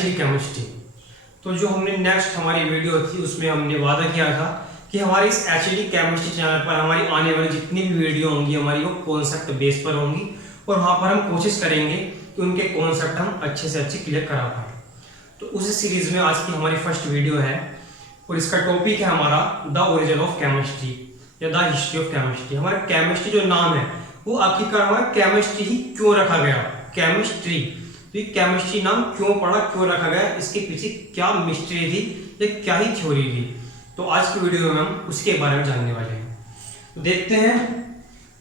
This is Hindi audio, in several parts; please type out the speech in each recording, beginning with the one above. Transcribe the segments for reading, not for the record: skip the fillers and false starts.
HD chemistry. तो जो हमने नेक्स्ट हमारी वीडियो थी उसमें हमने वादा किया था कि हमारे इस एचडी केमिस्ट्री चैनल पर हमारी आने वाली जितनी भी वीडियो होंगी हमारी वो कॉन्सेप्ट बेस पर होंगी और वहाँ पर हम कोशिश करेंगे कि उनके कॉन्सेप्ट हम अच्छे से अच्छे क्लियर करा पाएँ। तो उस सीरीज में आज की हमारी फर्स्ट वीडियो है और इसका टॉपिक है हमारा द ओरिजिन ऑफ केमिस्ट्री या द हिस्ट्री ऑफ केमिस्ट्री। हमारा केमिस्ट्री जो नाम है वो आखिरकार हमारा केमिस्ट्री ही क्यों रखा गया, केमिस्ट्री। तो ये केमिस्ट्री नाम क्यों पड़ा, क्यों रखा गया, इसके पीछे क्या मिस्ट्री थी या क्या ही थ्योरी थी। तो आज की वीडियो में हम उसके बारे में जानने वाले हैं। तो देखते हैं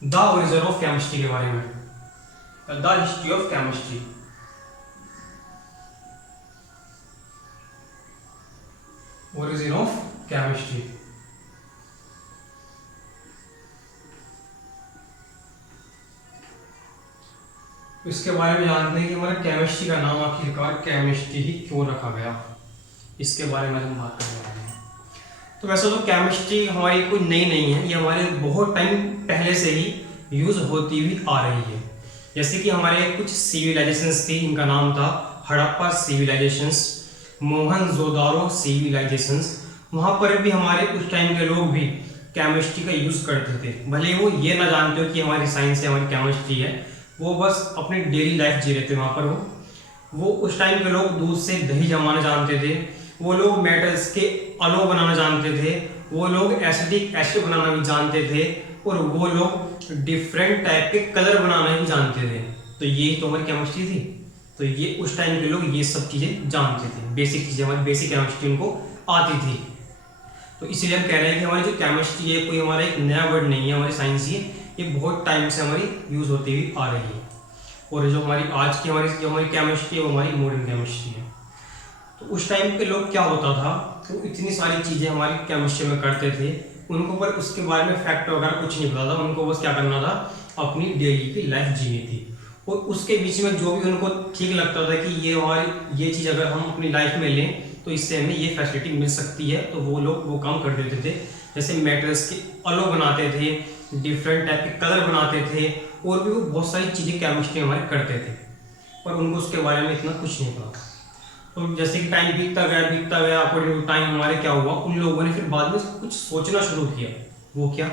द ओरिजिन ऑफ केमिस्ट्री के बारे में, the history of chemistry. Origin of chemistry. इसके बारे में जानते हैं कि हमारे केमिस्ट्री का नाम आखिरकार केमिस्ट्री ही क्यों रखा गया, इसके बारे में हम बात करने वाले हैं। तो वैसे तो केमिस्ट्री हमारी कोई नई नहीं है, ये हमारे बहुत टाइम पहले से ही यूज होती हुई आ रही है। जैसे कि हमारे कुछ सिविलाइजेशंस थी, इनका नाम था हड़प्पा सिविलाइजेशंस, मोहनजोदारो सिविलाइजेशंस। वहाँ पर भी हमारे उस टाइम के लोग भी केमिस्ट्री का यूज करते थे, भले वो ये ना जानते हो कि हमारी साइंस है, हमारी केमिस्ट्री है। वो बस अपनी डेली लाइफ जी रहे थे वहाँ पर। वो उस टाइम के लोग दूध से दही जमाना जानते थे, वो लोग मेटल्स के अलो बनाना जानते थे, वो लोग एसिडिक एसिड बनाना भी जानते थे और वो लोग डिफरेंट टाइप के कलर बनाना भी जानते थे। तो ये तो हमारी केमिस्ट्री थी। तो ये उस टाइम के लोग ये सब चीज़ें जानते थे, बेसिक चीज़ें, हमारी बेसिक केमिस्ट्री उनको आती थी। तो इसलिए हम कह रहे हैं कि हमारी जो केमिस्ट्री है कोई हमारा एक नया वर्ड नहीं है, हमारी साइंस ही है, ये बहुत टाइम से हमारी यूज़ होती हुई आ रही है। और जो हमारी आज की हमारी केमिस्ट्री है वो हमारी मॉडर्न केमिस्ट्री है। तो उस टाइम के लोग क्या होता था, तो इतनी सारी चीज़ें हमारी केमिस्ट्री में करते थे, उनको पर उसके बारे में फैक्ट वगैरह कुछ नहीं पता था। उनको बस क्या करना था, अपनी डेली की लाइफ जीनी थी। और उसके बीच में जो भी उनको ठीक लगता था कि ये हमारी ये चीज़ अगर हम अपनी लाइफ में लें तो इससे हमें ये फैसिलिटी मिल सकती है, तो वो लोग वो काम कर देते थे। जैसे मेटल्स के अलो बनाते थे, डिफरेंट टाइप के कलर बनाते थे, और भी वो बहुत सारी चीज़ें केमिस्ट्री हमारे करते थे, पर उनको उसके बारे में इतना कुछ नहीं पता। तो जैसे कि टाइम बीतता गया अकॉर्डिंग टू टाइम हमारे क्या हुआ, उन लोगों ने फिर बाद में कुछ सोचना शुरू किया। वो क्या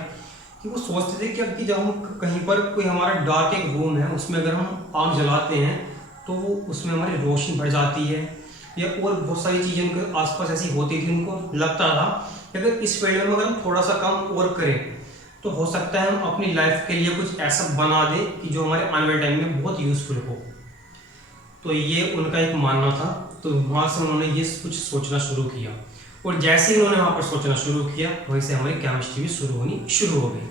कि वो सोचते थे कि अब कि जब हम कहीं पर कोई हमारा डार्क एक रूम है उसमें अगर हम आग जलाते हैं तो वो उसमें हमारी रोशनी बढ़ जाती है, या और बहुत सारी चीज़ें उनके आसपास ऐसी होती थी। उनको लगता था कि अगर इस फील्ड में अगर हम थोड़ा सा काम और करें तो हो सकता है हम अपनी लाइफ के लिए कुछ ऐसा बना दें कि जो हमारे आने वाले टाइम में बहुत यूजफुल हो। तो ये उनका एक मानना था। तो वहाँ से उन्होंने ये कुछ सोचना शुरू किया, और जैसे ही उन्होंने वहाँ पर सोचना शुरू किया वैसे हमारी केमिस्ट्री भी शुरू हो गई।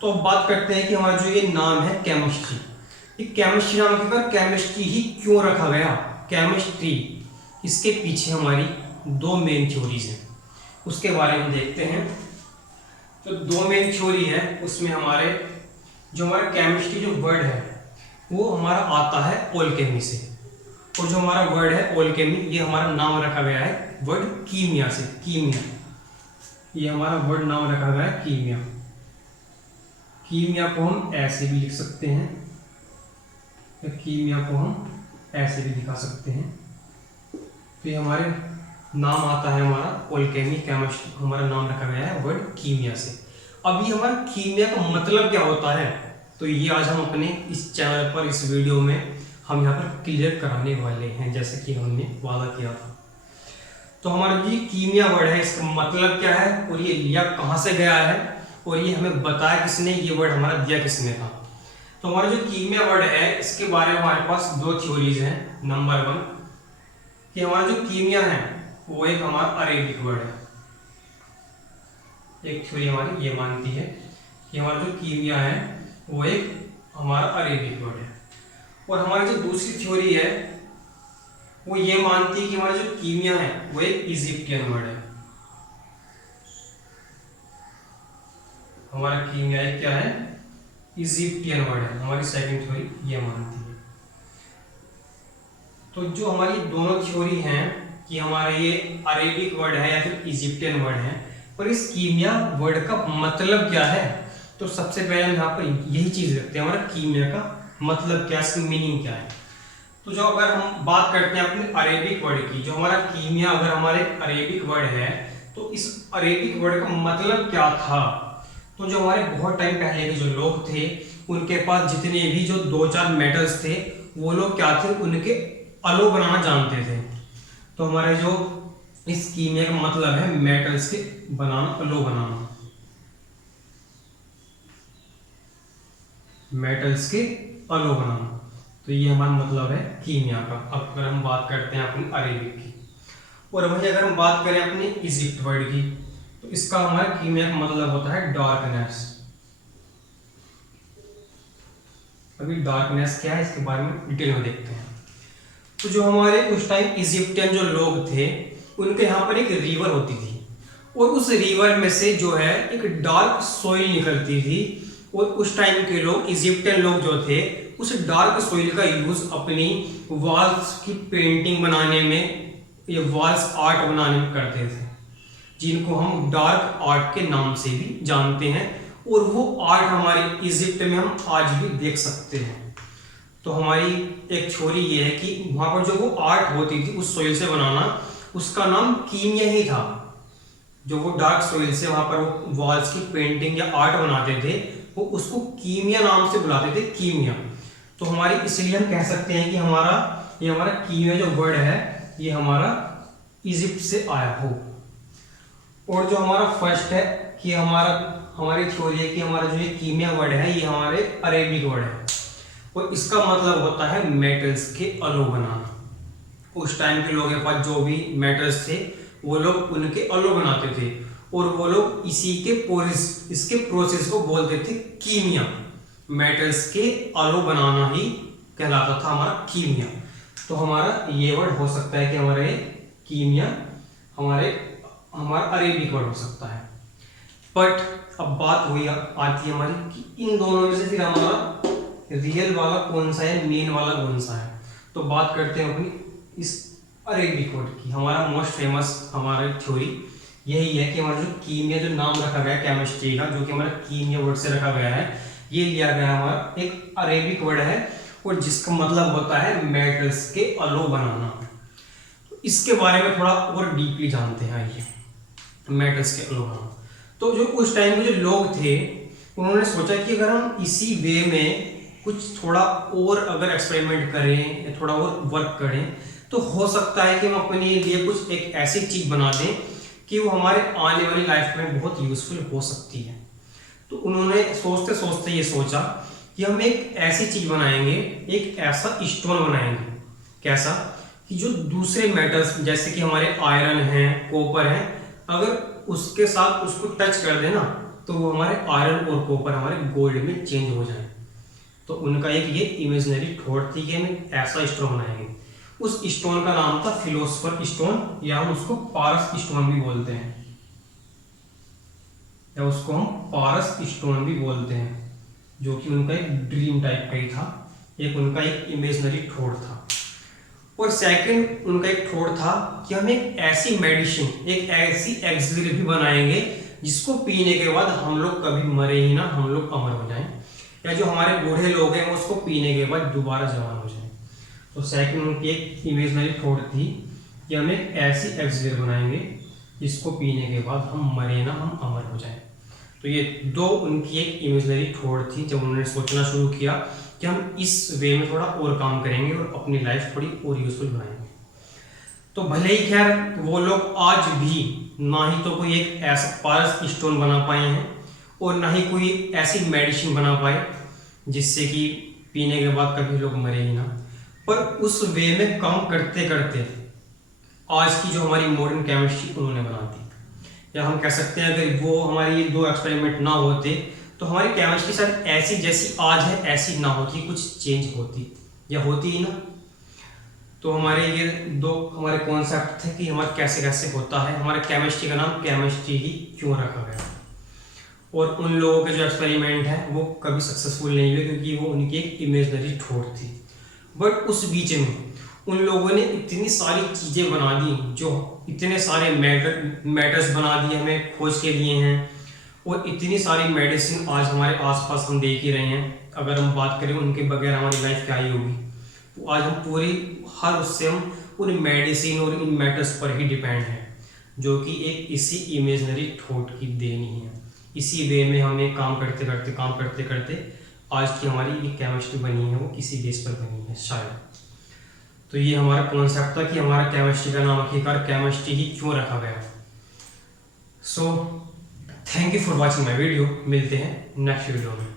तो अब बात करते हैं कि हमारा जो ये नाम है केमिस्ट्री, ये केमिस्ट्री नाम के पर केमिस्ट्री ही क्यों रखा गया, केमिस्ट्री। इसके पीछे हमारी दो मेन थ्योरीज हैं, उसके बारे में देखते हैं। तो दो मेन थ्योरी है उसमें हमारे जो हमारा केमिस्ट्री जो वर्ड है वो हमारा आता है ओल्केमी से, और जो हमारा वर्ड है ओल्केमी ये हमारा नाम रखा गया है वर्ड कीमिया से। कीमिया ये हमारा वर्ड नाम रखा गया है कीमिया। कीमिया को हम ऐसे भी लिख सकते हैं, तो कीमिया को हम ऐसे भी दिखा सकते हैं। तो ये हमारे नाम आता है हमारा ओल्केमी, केमिस्ट्री हमारा नाम रखा गया है वर्ड कीमिया से। अब ये हमारा कीमिया का मतलब क्या होता है, तो ये आज हम अपने इस चैनल पर इस वीडियो में हम यहाँ पर क्लियर कराने वाले हैं, जैसे कि हमने वादा किया था। तो हमारा ये कीमिया वर्ड है, इसका मतलब क्या है और ये लिया कहाँ से गया है और ये हमें बताया किसने, ये वर्ड हमारा दिया किसने था। तो हमारा जो कीमिया वर्ड है इसके बारे में हमारे पास दो थ्योरीज हैं। नंबर 1 कि हमारा जो कीमिया है वो एक हमारा अरेबिक वर्ड है। एक थ्योरी हमारी ये मानती है कि हमारा जो कीमिया है वो एक हमारा अरेबिक वर्ड है, और हमारी जो दूसरी थ्योरी है वो ये मानती है कि हमारा जो कीमिया है वो एक इजिप्टियन वर्ड है। हमारा कीमिया एक क्या है, इजिप्टियन वर्ड है। हमारी सेकंड थ्योरी ये मानती है। तो जो हमारी दोनों थ्योरी हैं कि हमारा ये अरेबिक वर्ड है या फिर इजिप्टियन वर्ड है, और इस कीमिया वर्ड का मतलब क्या है, तो सबसे पहले हम यहाँ पर यही चीज रखते हैं, हमारा कीमिया का मतलब क्या है, इसकी मीनिंग क्या है। तो जो अगर हम बात करते हैं अपने अरेबिक वर्ड की, जो हमारा कीमिया अगर हमारे अरेबिक वर्ड है तो इस अरेबिक वर्ड का मतलब क्या था। तो जो हमारे बहुत टाइम पहले के जो लोग थे उनके पास जितने भी जो 2-4 मेटल्स थे वो लोग क्या थे, उनके अलो बनाना जानते थे। तो हमारे जो इस कीमिया का मतलब है मेटल्स के बनाना, अलो बनाना, मेटल्स के अलो बनाना। तो ये हमारा मतलब है कीमिया का। अब अगर हम बात करते हैं अपनी अरेबिक की, और वहीं अगर हम बात करें अपनी इजिप्ट वर्ड की, तो इसका हमारा कीमिया का मतलब होता है डार्कनेस। अभी डार्कनेस क्या है इसके बारे में डिटेल में देखते हैं। तो जो हमारे उस टाइम इजिप्टियन जो लोग थे उनके यहाँ पर एक रिवर होती थी, और उस रिवर में से जो है एक डार्क सोइल निकलती थी, और उस टाइम के लोग, इजिप्टियन लोग जो थे, उस डार्क सोइल का यूज अपनी वॉल्स की पेंटिंग बनाने में, ये वॉल्स आर्ट बनाने में करते थे, जिनको हम डार्क आर्ट के नाम से भी जानते हैं। और वो आर्ट हमारे इजिप्ट में हम आज भी देख सकते हैं। तो हमारी एक थ्योरी ये है कि वहां पर जो वो आर्ट होती थी उस सोइल से बनाना, उसका नाम कीमिया ही था। जो वो डार्क सोइल से वहां पर वॉल्स की पेंटिंग या आर्ट बनाते थे वो उसको कीमिया नाम से बुलाते थे, कीमिया। तो हमारी इसलिए हम कह सकते हैं कि हमारा कीमिया जो वर्ड है ये हमारा इजिप्ट से आया हो। और जो हमारा फर्स्ट है कि हमारी थ्योरी है कि हमारा जो ये कीमिया वर्ड है ये हमारे अरेबिक वर्ड है, और इसका मतलब होता है मेटल्स के अलो बनाना। उस टाइम के लोगों के पास जो भी मेटल्स थे वो लोग उनके अलो बनाते थे, और वो लोग इसके प्रोसेस को बोलते थे कीमिया। मेटल्स के अलो बनाना ही कहलाता था हमारा कीमिया। तो हमारा ये वर्ड हो सकता है कि हमारा ये कीमिया हमारा अरेबिक वर्ड हो सकता है। बट अब बात वही आती है हमारी कि इन दोनों में से फिर हमारा रियल वाला कौन सा है, मेन वाला कौन सा है। तो बात करते हैं अपनी इस अरेबिक वर्ड की। हमारा मोस्ट फेमस हमारा थ्योरी यही है कि हमारा जो कीमिया जो नाम रखा गया है केमिस्ट्री का, जो कि हमारा कीमिया वर्ड से रखा गया है, ये लिया गया हमारा एक अरेबिक वर्ड है, और जिसका मतलब होता है मेटल्स के अलो बनाना। तो इसके बारे में थोड़ा और डीपली जानते हैं आइए, मेटल्स के अलो बनाना। तो जो उस टाइम के जो लोग थे उन्होंने सोचा कि अगर हम इसी वे में कुछ थोड़ा और अगर एक्सपेरिमेंट करें या थोड़ा और वर्क करें तो हो सकता है कि हम अपने लिए कुछ एक ऐसी चीज बना दें कि वो हमारे आने वाली लाइफ में बहुत यूजफुल हो सकती है। तो उन्होंने सोचते सोचते ये सोचा कि हम एक ऐसी चीज बनाएंगे, एक ऐसा स्टोन बनाएंगे। कैसा कि जो दूसरे मेटल्स जैसे कि हमारे आयरन है, कॉपर है, अगर उसके साथ उसको टच कर देना तो वो हमारे आयरन और कॉपर हमारे गोल्ड में चेंज हो जाए। तो उनका एक ये इमेजिनरी थॉट थी कि हम एक ऐसा स्टोन बनाएंगे। उस स्टोन का नाम था फिलोसफर स्टोन, या हम उसको पारस स्टोन भी बोलते हैं, या उसको हम पारस स्टोन भी बोलते हैं, जो कि उनका एक ड्रीम टाइप का ही था, एक उनका एक इमेजिनरी थॉट था। और सेकंड उनका एक थॉट था कि हम एक ऐसी मेडिसिन, एक ऐसी एक्सरे भी बनाएंगे जिसको पीने के बाद हम लोग कभी मरे ही ना, हम लोग अमर हो जाएं, या जो हमारे बूढ़े लोग हैं उसको पीने के बाद दोबारा जवान हो जाएं। तो सेकंड उनकी एक इमेजिनरी थॉट थी कि हम एक ऐसी एक्सरे बनाएंगे जिसको पीने के बाद हम मरे ना, हम अमर हो जाएं। तो ये दो उनकी एक इमेजिनरी थॉट थी जब उन्होंने सोचना शुरू किया कि हम इस वे में थोड़ा और काम करेंगे और अपनी लाइफ थोड़ी और यूजफुल बनाएंगे। तो भले ही खैर वो लोग आज भी ना ही तो कोई एक ऐसा पारस स्टोन बना पाए हैं और ना ही कोई ऐसी मेडिसिन बना पाए जिससे कि पीने के बाद कभी लोग मरे ही ना, पर उस वे में काम करते करते आज की जो हमारी मॉडर्न केमिस्ट्री उन्होंने बना दी। या हम कह सकते हैं अगर वो हमारे ये दो एक्सपेरिमेंट ना होते तो हमारी केमिस्ट्री शायद ऐसी जैसी आज है ऐसी ना होती, कुछ चेंज होती या होती ही ना। तो हमारे ये दो हमारे कॉन्सेप्ट थे कि हमारा कैसे कैसे होता है। हमारे केमिस्ट्री का नाम केमिस्ट्री ही क्यों रखा गया, और उन लोगों के जो एक्सपेरिमेंट है वो कभी सक्सेसफुल नहीं हुए क्योंकि वो उनकी एक इमेजिनरी थॉट थी। बट उस बीच में उन लोगों ने इतनी सारी चीज़ें बना दी, जो इतने सारे मैटर्स बना दिए, हमें खोज के लिए हैं, और इतनी सारी मेडिसिन आज हमारे आसपास हम देख ही रहे हैं। अगर हम बात करें उनके बगैर हमारी लाइफ क्या ही होगी। आज हम पूरी हर उससे हम पूरी मेडिसिन और इन मैटर्स पर ही डिपेंड है, जो कि एक इसी इमेजनरी थॉट की देन ही है। इसी वे में हम एक काम करते करते आज की हमारी ये केमिस्ट्री बनी है, वो किसी बेस पर बनी है शायद। तो ये हमारा कॉन्सेप्ट था कि हमारा केमिस्ट्री का नाम आखिरकार केमिस्ट्री ही क्यों रखा गया। So thank you for watching my video. मिलते हैं नेक्स्ट वीडियो में।